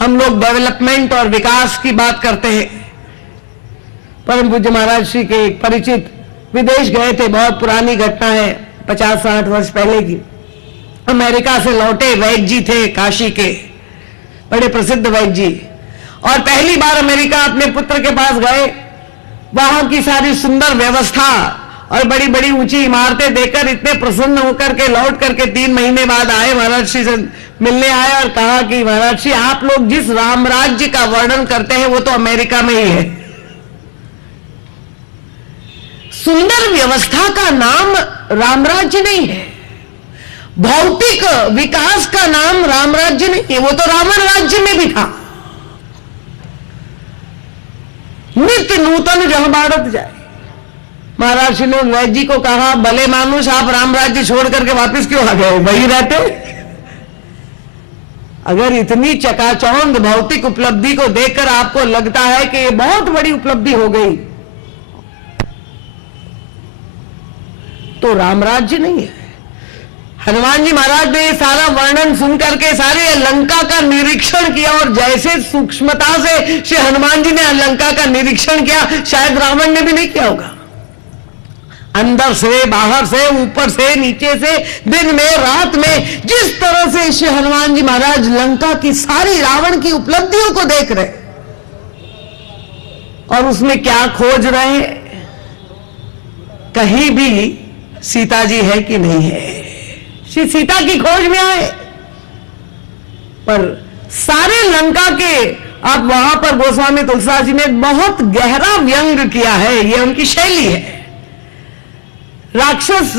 हम लोग डेवलपमेंट और विकास की बात करते हैं। परम पूज्य महाराज श्री के एक परिचित विदेश गए थे, बहुत पुरानी घटना है, 50-60 वर्ष पहले की। अमेरिका से लौटे वैद्य जी थे, काशी के बड़े प्रसिद्ध वैद्य जी, और पहली बार अमेरिका अपने पुत्र के पास गए। वहां की सारी सुंदर व्यवस्था और बड़ी बड़ी ऊंची इमारतें देखकर इतने प्रसन्न होकर के लौट करके 3 महीने बाद आए, महाराज श्री से मिलने आए और कहा कि महाराज श्री, आप लोग जिस राम राज्य का वर्णन करते हैं वो तो अमेरिका में ही है। सुंदर व्यवस्था का नाम राम राज्य नहीं है, भौतिक विकास का नाम राम राज्य नहीं है, वो तो रावण राज्य में भी था। नित्य नूतन जहां भारत जाए। महाराज श्री ने वैद्य जी को कहा, भले मानुष, आप राम राज्य छोड़ करके वापस क्यों आ गए, वही रहते। अगर इतनी चकाचौंध भौतिक उपलब्धि को देखकर आपको लगता है कि ये बहुत बड़ी उपलब्धि हो गई, तो राम राज्य नहीं है। हनुमान जी महाराज ने सारा वर्णन सुन करके सारे लंका का निरीक्षण किया, और जैसे सूक्ष्मता से श्री हनुमान जी ने लंका का निरीक्षण किया, शायद रावण ने भी नहीं किया होगा। अंदर से, बाहर से, ऊपर से, नीचे से, दिन में, रात में, जिस तरह से श्री हनुमान जी महाराज लंका की सारी रावण की उपलब्धियों को देख रहे, और उसमें क्या खोज रहे, कहीं भी सीता जी है कि नहीं है, श्री सीता की खोज में आए। पर सारे लंका के, आप वहां पर गोस्वामी तुलसीदास जी ने बहुत गहरा व्यंग किया है, ये उनकी शैली है। राक्षस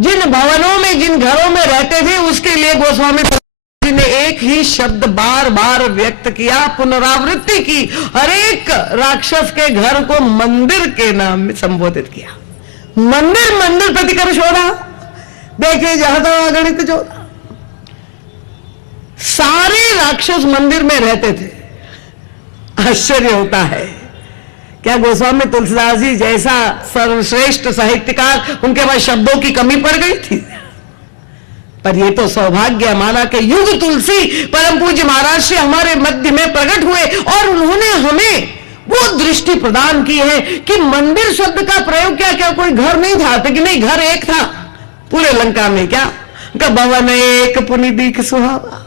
जिन भवनों में, जिन घरों में रहते थे, उसके लिए गोस्वामी तुलसीदास जी ने एक ही शब्द बार बार व्यक्त किया, पुनरावृत्ति की, हर एक राक्षस के घर को मंदिर के नाम में संबोधित किया। मंदिर मंदिर प्रतिकर्ष हो रहा, देखे जहां तक अगणित जो सारे राक्षस मंदिर में रहते थे। आश्चर्य होता है, क्या गोस्वामी तुलसीदास जी जैसा सर्वश्रेष्ठ साहित्यकार, उनके पास शब्दों की कमी पड़ गई थी? पर ये तो सौभाग्य हमारा कि युग तुलसी परम पूज्य महाराज श्री हमारे मध्य में प्रकट हुए, और उन्होंने हमें वो दृष्टि प्रदान की है कि मंदिर शब्द का प्रयोग क्या कोई घर नहीं था, कि नहीं, घर एक था पूरे लंका में। क्या भवन एक पुनि दीख सुहावा,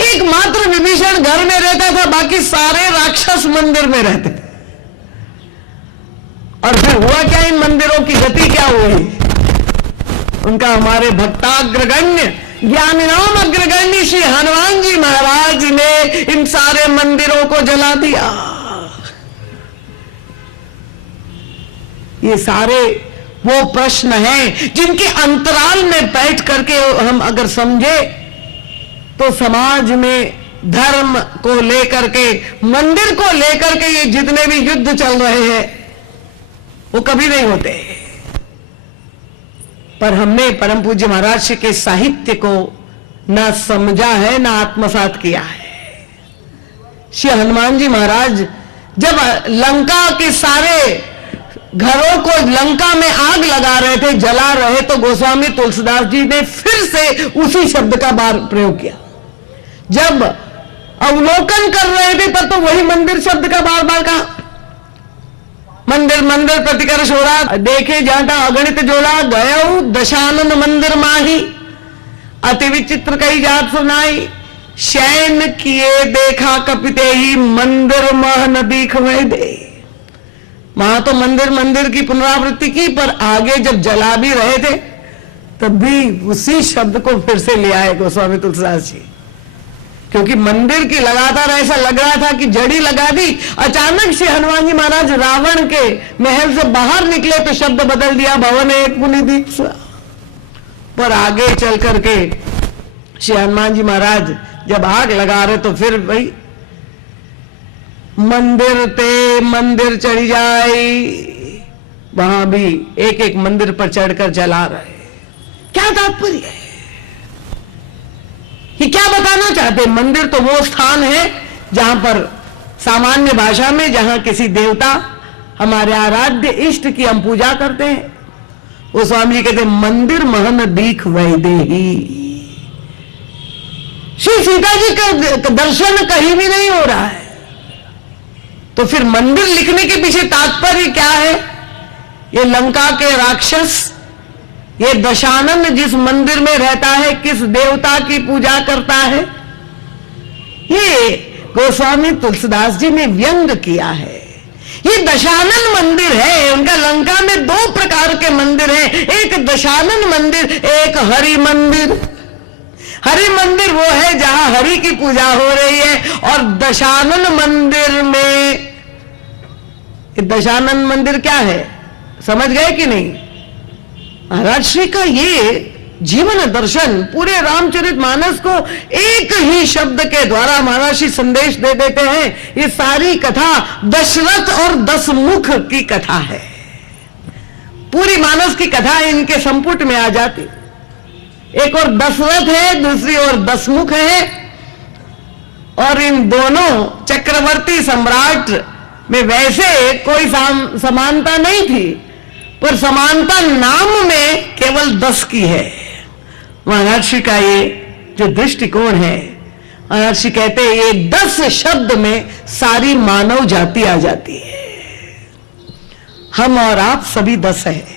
एकमात्र विभीषण घर में रहता था, बाकी सारे राक्षस मंदिर में रहते थे। और फिर हुआ क्या, इन मंदिरों की गति क्या हुई? उनका हमारे भक्ताग्रगण्य, ज्ञानीनाम अग्रगण्य श्री हनुमान जी महाराज ने इन सारे मंदिरों को जला दिया। ये सारे वो प्रश्न हैं जिनके अंतराल में बैठ करके हम अगर समझे, तो समाज में धर्म को लेकर के, मंदिर को लेकर के ये जितने भी युद्ध चल रहे हैं, वो कभी नहीं होते। पर हमने परम पूज्य महाराज के साहित्य को ना समझा है, ना आत्मसात किया है। श्री हनुमान जी महाराज जब लंका के सारे घरों को लंका में आग लगा रहे थे, जला रहे, तो गोस्वामी तुलसीदास जी ने फिर से उसी शब्द का बार प्रयोग किया। जब अवलोकन कर रहे थे तब तो वही मंदिर शब्द का बार बार कहा। मंदिर मंदिर प्रतिकर्ष हो रहा, देखे जाता अगणित जोड़ा, गयो दशानन मंदिर माही, अति विचित्र कई जात सुनाई, शयन किए देखा कपिते ही, मंदिर मह न दीख वह दे। वहां तो मंदिर मंदिर की पुनरावृत्ति की, पर आगे जब जला भी रहे थे तब भी उसी शब्द को फिर से ले आए गोस्वामी तुलसीदास जी, क्योंकि मंदिर की लगातार ऐसा लग रहा था कि जड़ी लगा दी। अचानक से हनुमान जी महाराज रावण के महल से बाहर निकले तो शब्द बदल दिया, भवन एक पुनि दीख। पर आगे चल करके श्री हनुमान जी महाराज जब आग लगा रहे तो फिर भाई मंदिर ते मंदिर चढ़ी जाए, वहां भी एक एक मंदिर पर चढ़कर जला रहे। क्या तात्पर्य है, ये क्या बताना चाहते? मंदिर तो वो स्थान है जहां पर सामान्य भाषा में, जहां किसी देवता, हमारे आराध्य इष्ट की हम पूजा करते हैं, वो स्वामी जी कहते हैं मंदिर महन दीख वैदेही। श्री सीता जी का दर्शन कहीं भी नहीं हो रहा है। तो फिर मंदिर लिखने के पीछे तात्पर्य क्या है? ये लंका के राक्षस, ये दशानन जिस मंदिर में रहता है, किस देवता की पूजा करता है, ये गोस्वामी तुलसीदास जी ने व्यंग किया है। ये दशानन मंदिर है। उनका लंका में दो प्रकार के मंदिर हैं, एक दशानन मंदिर, एक हरि मंदिर। हरि मंदिर वो है जहां हरि की पूजा हो रही है, और दशानन मंदिर में, दशानन मंदिर क्या है समझ गए कि नहीं? महाराज श्री का ये जीवन दर्शन पूरे रामचरितमानस को एक ही शब्द के द्वारा महाराज श्री संदेश दे देते हैं। ये सारी कथा दशरथ और दसमुख की कथा है। पूरी मानस की कथा इनके संपुट में आ जाती। एक और दशरथ है, दूसरी ओर दसमुख है, और इन दोनों चक्रवर्ती सम्राट में वैसे कोई समानता नहीं थी, पर समानता नाम में केवल 10 की है। महर्षि का ये जो दृष्टिकोण है, महर्षि कहते हैं ये 10 शब्द में सारी मानव जाति आ जाती है। हम और आप सभी 10 है।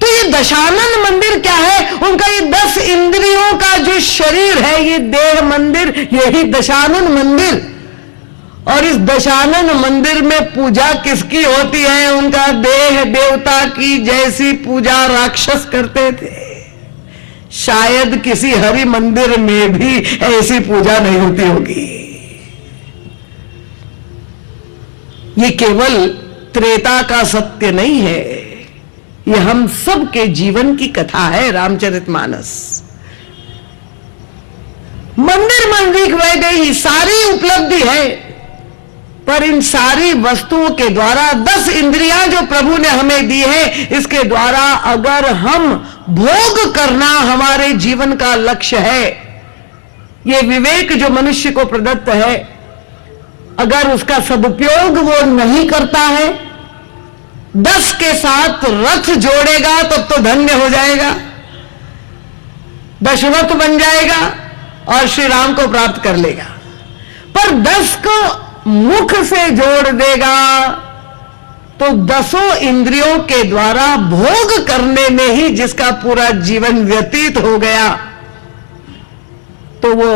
तो ये दशानन मंदिर क्या है? उनका ये 10 इंद्रियों का जो शरीर है, ये देह मंदिर, यही दशानन मंदिर। और इस दशानन मंदिर में पूजा किसकी होती है? उनका देह देवता की जैसी पूजा राक्षस करते थे। शायद किसी हरि मंदिर में भी ऐसी पूजा नहीं होती होगी। ये केवल त्रेता का सत्य नहीं है, ये हम सब के जीवन की कथा है। रामचरितमानस मंदिर मंदिर वैदेही सारी उपलब्धि है, पर इन सारी वस्तुओं के द्वारा 10 इंद्रियां जो प्रभु ने हमें दी है, इसके द्वारा अगर हम भोग करना हमारे जीवन का लक्ष्य है, ये विवेक जो मनुष्य को प्रदत्त है, अगर उसका सदुपयोग वो नहीं करता है, 10 के साथ रथ जोड़ेगा तो धन्य हो जाएगा, दशरथ बन जाएगा और श्री राम को प्राप्त कर लेगा। पर 10 को मुख से जोड़ देगा तो 10 इंद्रियों के द्वारा भोग करने में ही जिसका पूरा जीवन व्यतीत हो गया, तो वो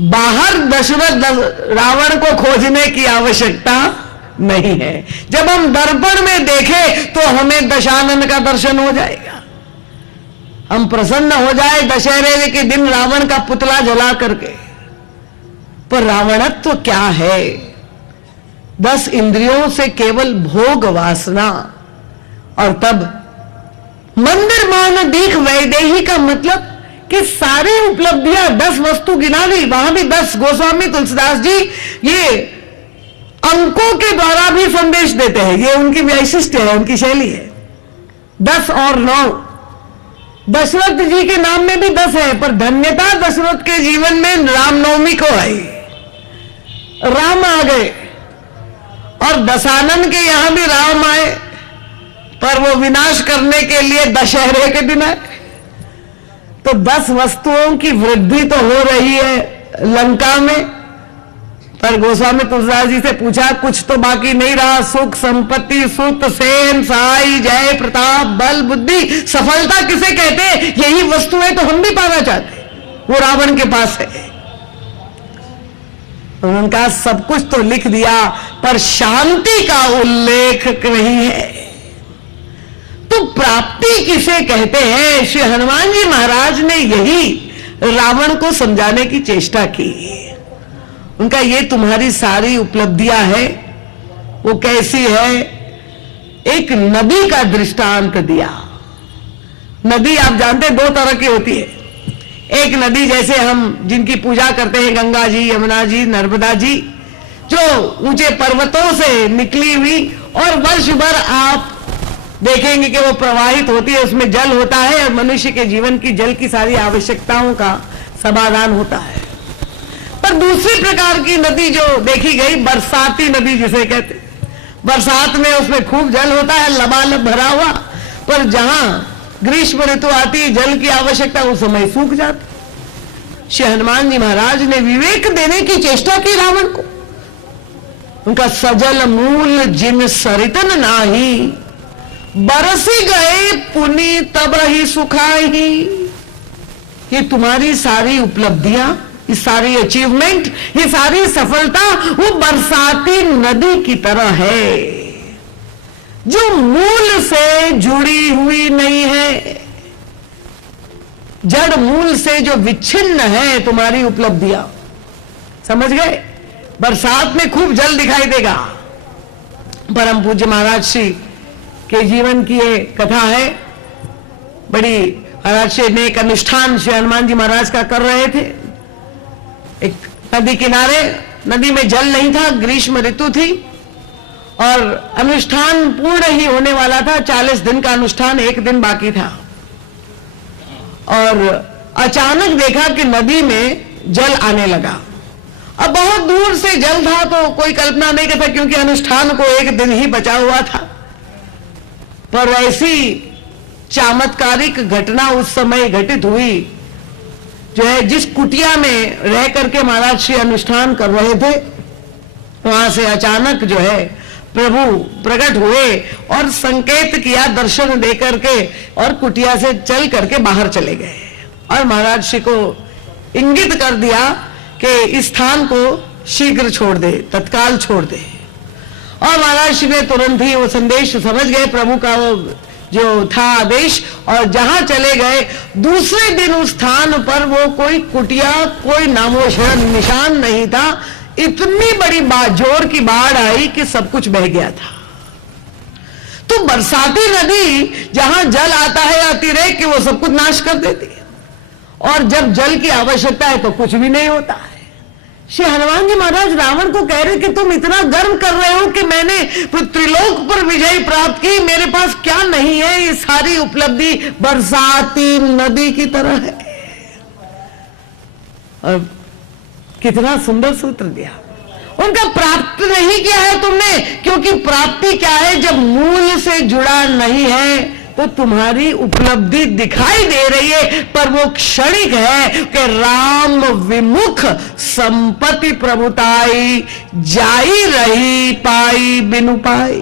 बाहर दशरथ रावण को खोजने की आवश्यकता नहीं है। जब हम दर्पण में देखें तो हमें दशानन का दर्शन हो जाएगा। हम प्रसन्न हो जाए दशहरे के दिन रावण का पुतला जला करके, पर रावणत्व क्या है? 10 इंद्रियों से केवल भोग वासना। और तब मंदिर मान दीख वैदेही का मतलब कि सारी उपलब्धियां 10 वस्तु गिना ली, वहां भी 10। गोस्वामी तुलसीदास जी ये अंकों के द्वारा भी संदेश देते हैं, ये उनकी वैशिष्ट्य है, उनकी शैली है। 10 और 9 दशरथ जी के नाम में भी 10 है, पर धन्यता दशरथ के जीवन में रामनवमी को आई, राम आ गए। और दशानन के यहां भी राम आए, पर वो विनाश करने के लिए दशहरे के दिन आए। तो 10 वस्तुओं की वृद्धि तो हो रही है लंका में, पर गोस्वामी तुलसीदास जी से पूछा कुछ तो बाकी नहीं रहा। सुख संपत्ति सुत सेन सहाय जय प्रताप बल बुद्धि सफलता किसे कहते? यही वस्तुएं तो हम भी पाना चाहते, वो रावण के पास है। उनका सब कुछ तो लिख दिया, पर शांति का उल्लेख नहीं है। तो प्राप्ति किसे कहते हैं? श्री हनुमान जी महाराज ने यही रावण को समझाने की चेष्टा की। उनका ये तुम्हारी सारी उपलब्धियां है, वो कैसी है? एक नदी का दृष्टांत दिया। नदी आप जानते 2 तरह की होती है। एक नदी जैसे हम जिनकी पूजा करते हैं, गंगा जी, यमुना जी, नर्मदा जी, जो ऊंचे पर्वतों से निकली हुई और वर्ष भर आप देखेंगे कि वो प्रवाहित होती है, उसमें जल होता है और मनुष्य के जीवन की जल की सारी आवश्यकताओं का समाधान होता है। पर दूसरी प्रकार की नदी जो देखी गई, बरसाती नदी जिसे कहते, बरसात में उसमें खूब जल होता है, लबालब भरा हुआ, पर जहां ग्रीष्म ऋतु आती, जल की आवश्यकता, उस समय सूख जाती। श्री हनुमान जी महाराज ने विवेक देने की चेष्टा की रावण को। उनका सजल मूल जिन सरितन नाही, बरसी गए पुनि तब ही सुखाई। ये तुम्हारी सारी उपलब्धियां, ये सारी अचीवमेंट, ये सारी सफलता वो बरसाती नदी की तरह है जो मूल से जुड़ी हुई नहीं है। जड़ मूल से जो विच्छिन्न है तुम्हारी उपलब्धियां, समझ गए? बरसात में खूब जल दिखाई देगा। परम पूज्य महाराज श्री के जीवन की ये कथा है। बड़ी महाराज श्री ने एक अनुष्ठान श्री हनुमान जी महाराज का कर रहे थे। एक नदी किनारे, नदी में जल नहीं था, ग्रीष्म ऋतु थी और अनुष्ठान पूर्ण ही होने वाला था। 40 दिन का अनुष्ठान, एक दिन बाकी था और अचानक देखा कि नदी में जल आने लगा। अब बहुत दूर से जल था तो कोई कल्पना नहीं करता, क्योंकि अनुष्ठान को एक दिन ही बचा हुआ था। पर ऐसी चमत्कारिक घटना उस समय घटित हुई जो है, जिस कुटिया में रह करके महाराज श्री अनुष्ठान कर रहे थे, वहां से अचानक जो है प्रभु प्रकट हुए और संकेत किया, दर्शन दे करके, और कुटिया से चल करके बाहर चले गए और महाराज श्री को इंगित कर दिया कि इस स्थान को शीघ्र छोड़ दे, तत्काल छोड़ दे। और महाराज श्री ने तुरंत ही वो संदेश समझ गए, प्रभु का वो जो था आदेश, और जहां चले गए दूसरे दिन उस स्थान पर वो कोई कुटिया, कोई नामो निशान नहीं था। इतनी बड़ी जोर की बाढ़ आई कि सब कुछ बह गया था। तो बरसाती नदी जहां जल आता है अतिरेक कि वो सब कुछ नाश कर देती है, और जब जल की आवश्यकता है तो कुछ भी नहीं होता है। श्री हनुमान जी महाराज रावण को कह रहे कि तुम इतना गर्व कर रहे हो कि मैंने त्रिलोक पर विजय प्राप्त की, मेरे पास क्या नहीं है, ये सारी उपलब्धि बरसाती नदी की तरह है। और कितना सुंदर सूत्र दिया। उनका प्राप्त नहीं किया है तुमने, क्योंकि प्राप्ति क्या है, जब मूल से जुड़ा नहीं है तो तुम्हारी उपलब्धि दिखाई दे रही है पर वो क्षणिक है कि राम विमुख संपत्ति प्रभुताई, जाई रही पाई बिनु पाई।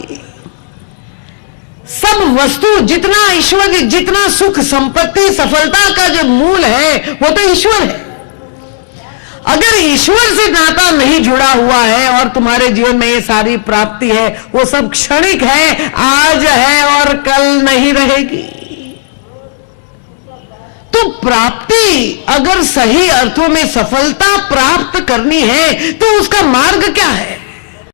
सब वस्तु, जितना ईश्वर, जितना सुख, संपत्ति, सफलता का जो मूल है वो तो ईश्वर है। अगर ईश्वर से नाता नहीं जुड़ा हुआ है और तुम्हारे जीवन में ये सारी प्राप्ति है, वो सब क्षणिक है, आज है और कल नहीं रहेगी। तो प्राप्ति, अगर सही अर्थों में सफलता प्राप्त करनी है तो उसका मार्ग क्या है?